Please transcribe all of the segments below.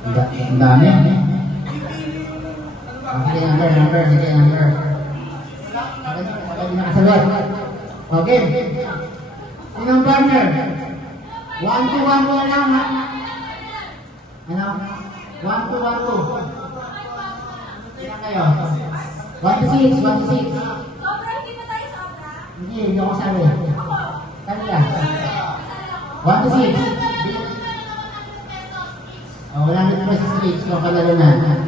Ang dami. Sige, number. Nakasagot. Okay. Sinong partner? 1, 2, 1 lang, ha? Ano? 1, 2, 1, 2. Sino kayo? 1 to 6, 1 to 6. Sobra, hindi ba tayo sobra? Hindi ako sabi. Sabi ka. 1 to 6. Oh, 100 pesos each, so kalalo na.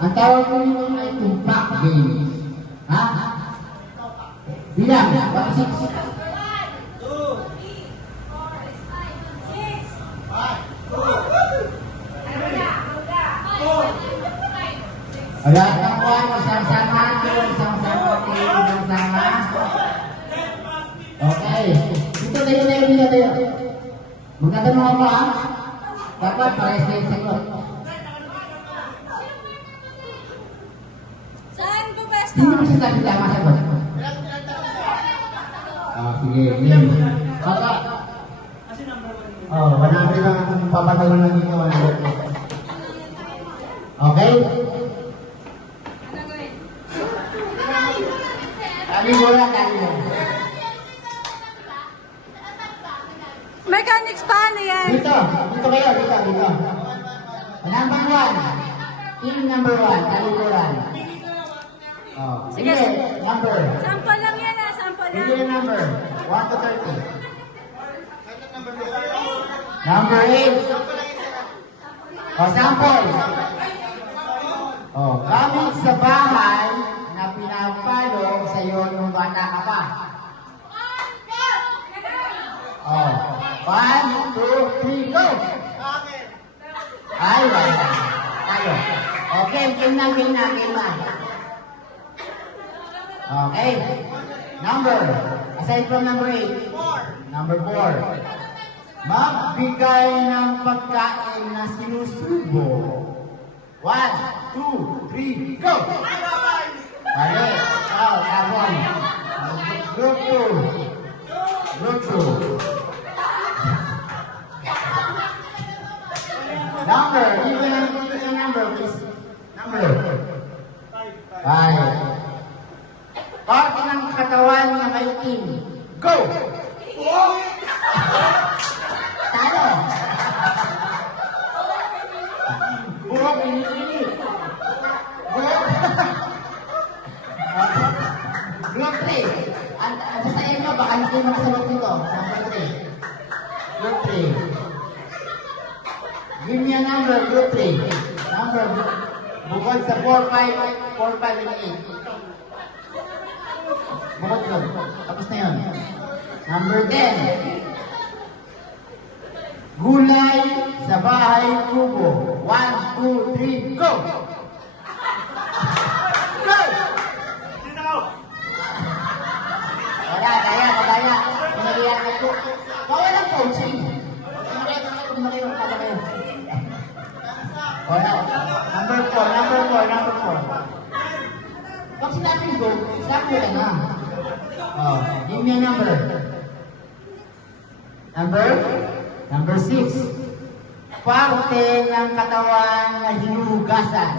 Ang tawag ko nito ay tumpak game. Ha? Bilang, 1 to 6. 1, 2, 3, 4, 5, 6. Wala kang kuhan, isang-sama. Okay. Dito tayo. Magtatanong ako, ha? Dapat parehas na yung sagot. Saan po best? Sino mo sasabi tama sagot? Sige. Yun. Baka. Oh, 100 lang ang papatalon lang dito. 100. Okay? Ano gawin? Kami muna. Mechanics pa, ano yan? Dito kayo. Number 1. Team number 1. Kaliburan. Oh. Sige, number. Sample lang yan, ha? Sample lang. Sige, number. 1 to 30. Number 8. Oh, sample. Oh, gamit sa bahay na pinapalo sa iyo nung bata ka pa. Oh, 1, 2, 3, go! Ay, wala. Tayo. Okay, game na. Okay. Number. Aside from number 8. Number 4. Magbigay ng pagkain na sinusubo. 1, 2, 3, go! Mali. Oh, tapon. Group 2. Number. Give me a number, please. Number. 5. Part ng katawan na may team. Go! Talo! Buhok, ini. Group 3. Ang sasayin mo, baka hindi mo nakasagot nito. Number 3. Group 3. Give me a number, group 3. Number, bukod sa 4, 5, and 8. Bukod yun. Tapos na yun. Number 10. Gulay sa bahay kubo. 1, 2, 3, go! Go! Wala, kaya. Pinagyan ako. Bawal ang coaching. Wala. Number 4. Pag sinabing go, sabi ka na. Oh, give me a number. Number 6. Parte ng katawan na hinugasan.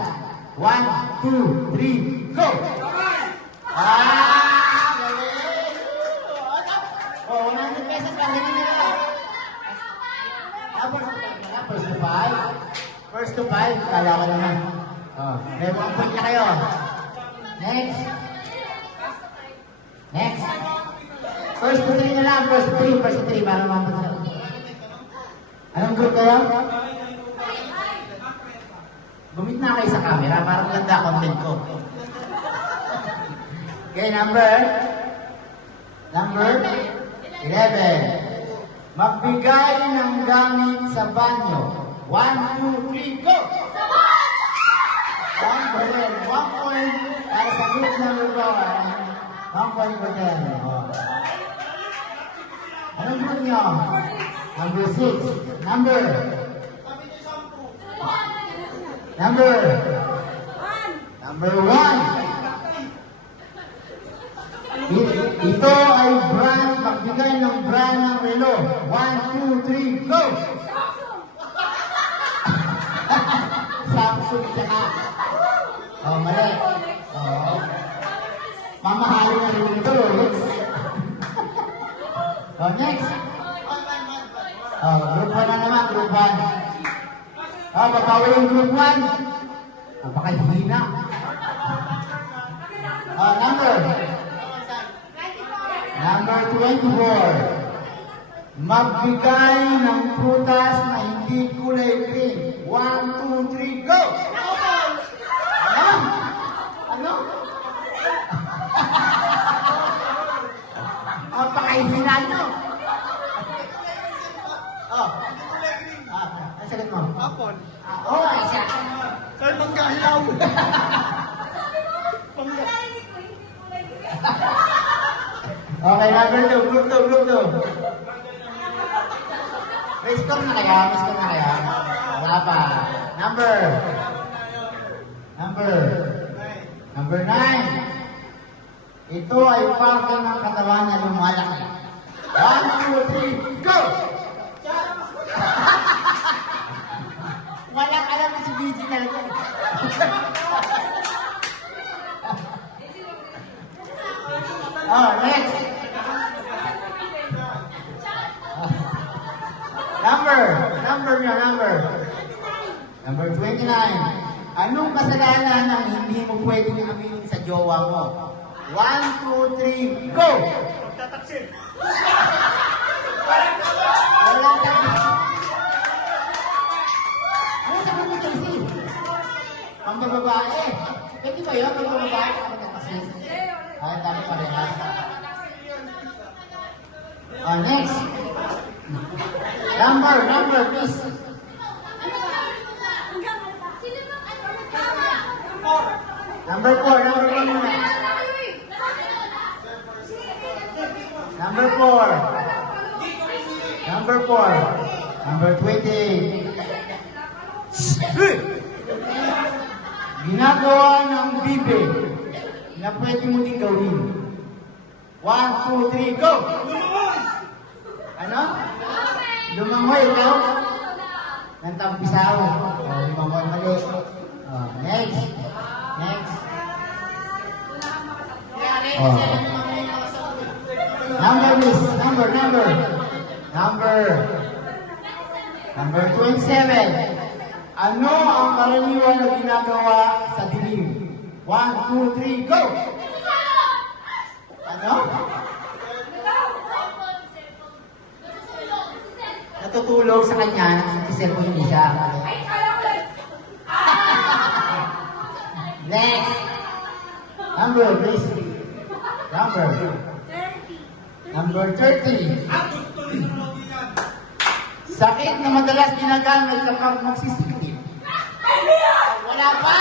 1, 2, 3, go! Galing! Oh, 100 pesos lang. Ganun na lang. First to 5, kala ko naman. Oh, may 1 point na kayo. Next. First to 3 na lang. First to 3 para mapansin. Anong group kayo? Gumit na kayo sa camera para maganda content ko. Okay, number 11. Magbigay ng gamit sa banyo. 1, 2, 3, go! 1 point para sa group number 1. 1 point for them. Anong group nyo? Number 6. Number 1. Ito ay brand, magbigay ng brand ng Relo. 1, 2, 3, go! Samsung tsaka. Oh, mali. Oh. Mamahalo na rin ito. Oh, next. Oh, group 1 na naman, group 1. Oh, babawi yung group 1. Oh, baka hihina. Oh, number 24. Magbigay ng prutas na hindi kulay green. 1, 2, 3, go! Ano? Ano? Napakahihina nyo. Oh. Ang sagot mo? Apple. Oh, isa. Sir, manggahilaw. Okay, number 2. Group 2. May score na kaya? Wala pa. Number 9. Ito ay parte ng katawan na lumalaki. 1, 2, 3, go! Wala ka lang si BG talaga. Oh, next. Number 29. Anong kasalanan ang hindi mo pwedeng aminin sa jowa mo? 1, 2, 3, go! Tataksin. Walang sabi. Ano sabi mo, Casey? Pambababae. Pwede ba yun? Pambababae? Ay, dami parehas. Oh, next. Number, please. Number 4 muna. Number 20. Ginagawa ng bibe na pwede mo din gawin. 1, 2, 3, go! Ano? Lumangoy, ikaw? Nang tampisaw. Lumangoy, mali. Next. Number, miss. Number 27. Ano ang karaniwan na ginagawa sa dilim? 1, 2, 3, go! Ano? Natutulog sa kanya, nagsiselfon yung isa. Next. Number, please. Number 30. Sakit na madalas ginagamit kapag magsisikip. Wala pa!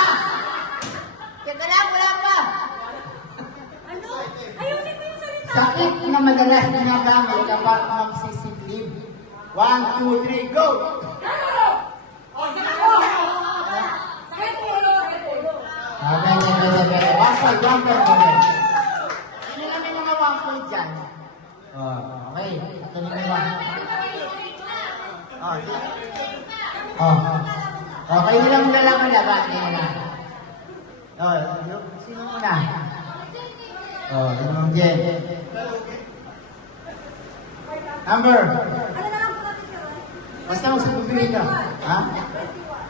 Teka lang, wala pa! Sakit na madalas ginagamit kapag magsisikip. 1, 2, 3, go! Okay. 1 point. Hindi lang may mga 1 point dyan. Okay. Ito na naman. Okay, walang lalaman na ba? Sino muna? Yung mga Jen. Number. Basta magsapagpili ka.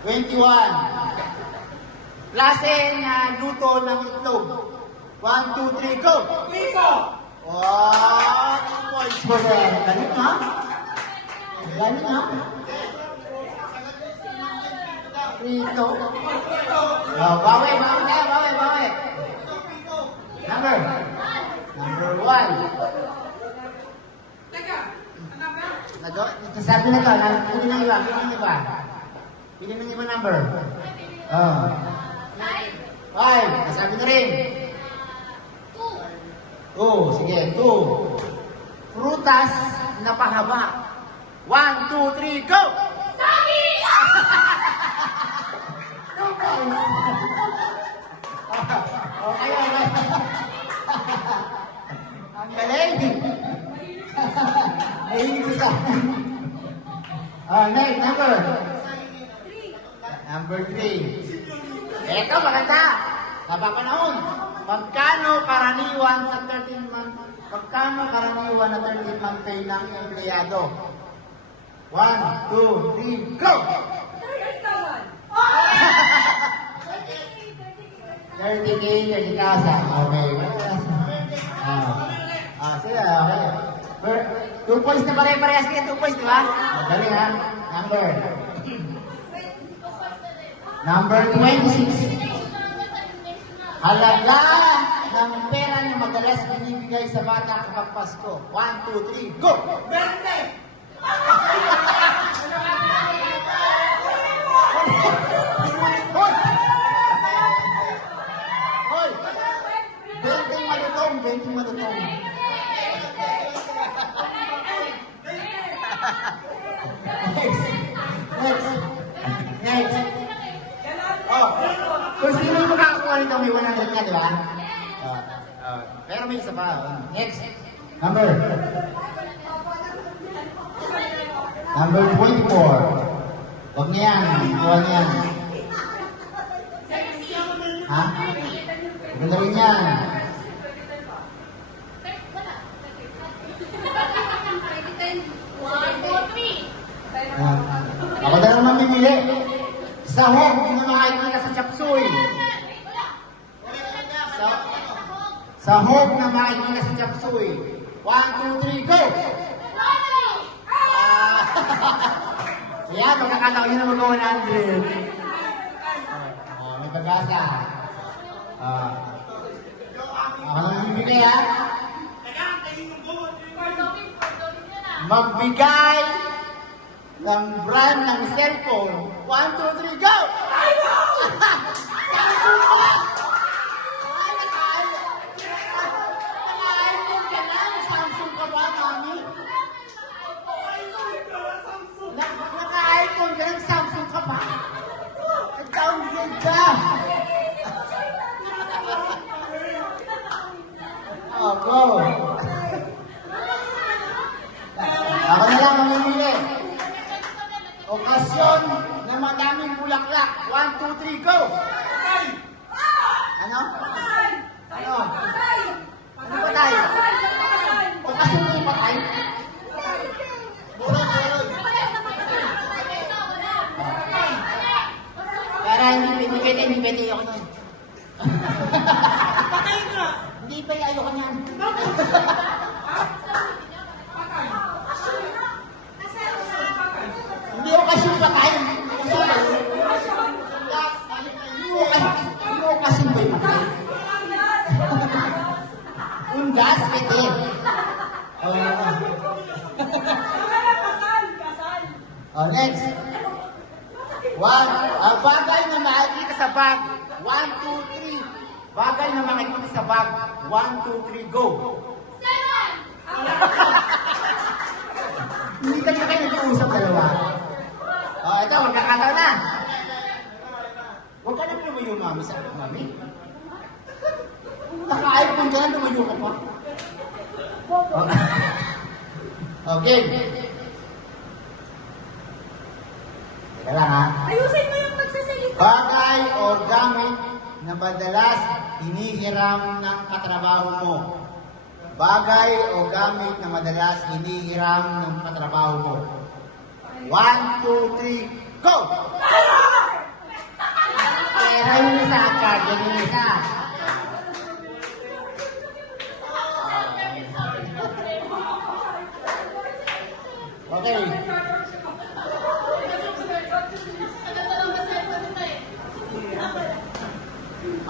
21. Klase na luto ng itlog. 1, 2, 3, go! Pico! Oh, 2 points for them. Galing ha? Prito. Bawi. Number 1. Sabi na to, pili ng iba number. 5. Nasabi na rin. 2. Sige, 2. Prutas na pahaba. 1, 2, 3, go! Sabi! Okay. Ang galing. Nahihingit sa next, number. Number 3. Ito, maganda. Napapanahon. Magkano karaniwan sa 13-month? Magkano karaniwan na 13-month pay ng empleyado? 1, 2, 3, go! 30K, 30,000. Okay. Sige, okay. 2 points na pare-parehas kayo, 2 points, di ba? Magaling ha. Number 26. Halaga ng pera na madalas binibigay sa bata kapag Pasko. 1, 2, 3, go! 20! Hoy! Hoy! 20 malutong, 20 malutong. Next. Oh, kung sino yung makakakuha nito, may 100 ka, di ba? Pero may isa pa. Next. Number 24. Huwag niya yan. Kuha niya yan. Ha? Ganda rin yan. Ako na lang mamimili. Sahog na makikita sa chapsuy. Sahog na makikita sa chapsuy. 1, 2, 3, go! Yan, magkakataon nyo na mag-100. May pag-asa. Ako na mamimili ha. Magbigay ng brand ng cellphone. 1, 2, 3, go! Samsung ka ba, mami? Naka-iPhone ka ng Samsung ka ba? Nag-downgrade ka! Oh, go! Ako na lang mamimili. Okasyon na madaming bulaklak. 1, 2, 3, go! Ano? Ano? Ano ba tayo? Okasyon na yung patay? Para hindi pwede ako nun. Hindi pa yung ayoko niyan. Hindi ako kasi patay. Hindi ako kasi patay. Undas, pwede. Next. Bagay na makikita sa bag. 1, 2, 3. Bagay na makikita sa bag. 1, 2, 3, go. Hindi ka na kayo nag-uusap dalawa. Ito, magkakataon na. Huwag ka na lumayo, mami, sa mami. Naka-iPhone ka na, lumayo ka pa. Okay. Teka lang, ha? Ayusin mo yung magsasalita. Bagay o gamit na madalas hinihiram ng katrabaho mo. Bagay o gamit na madalas hinihiram ng katrabaho mo. 1, 2, 3, go! Pera yung isa at karga yung isa. Okay.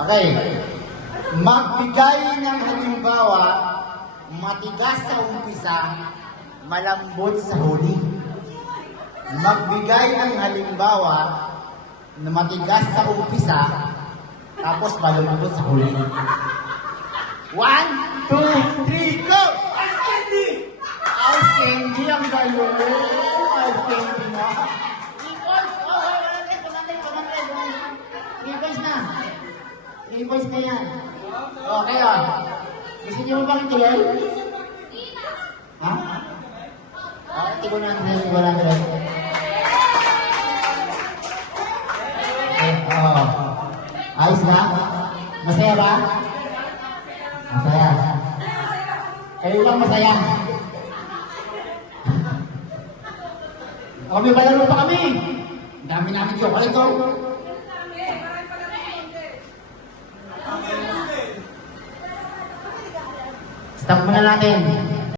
Okay. Magbigay ng halimbawa, matigas sa umpisa, malambot sa huli. Magbigay ng halimbawa, na matigas sa umpisa, tapos malambot sa huli. 1, 2, 3, go! Ice candy! Ice candy ang galing. Ice candy na. 3 points. Oh, 3 points na. 3 points na yan. Okay, Gusto niyo mo bang ituloy? Ha? Tigo na ang 100. Oo. Ayos ba? Masaya ba? Masaya. Kayo lang masaya. Kami palaro pa kami. Ang dami namin chocolate ko. Stop muna natin.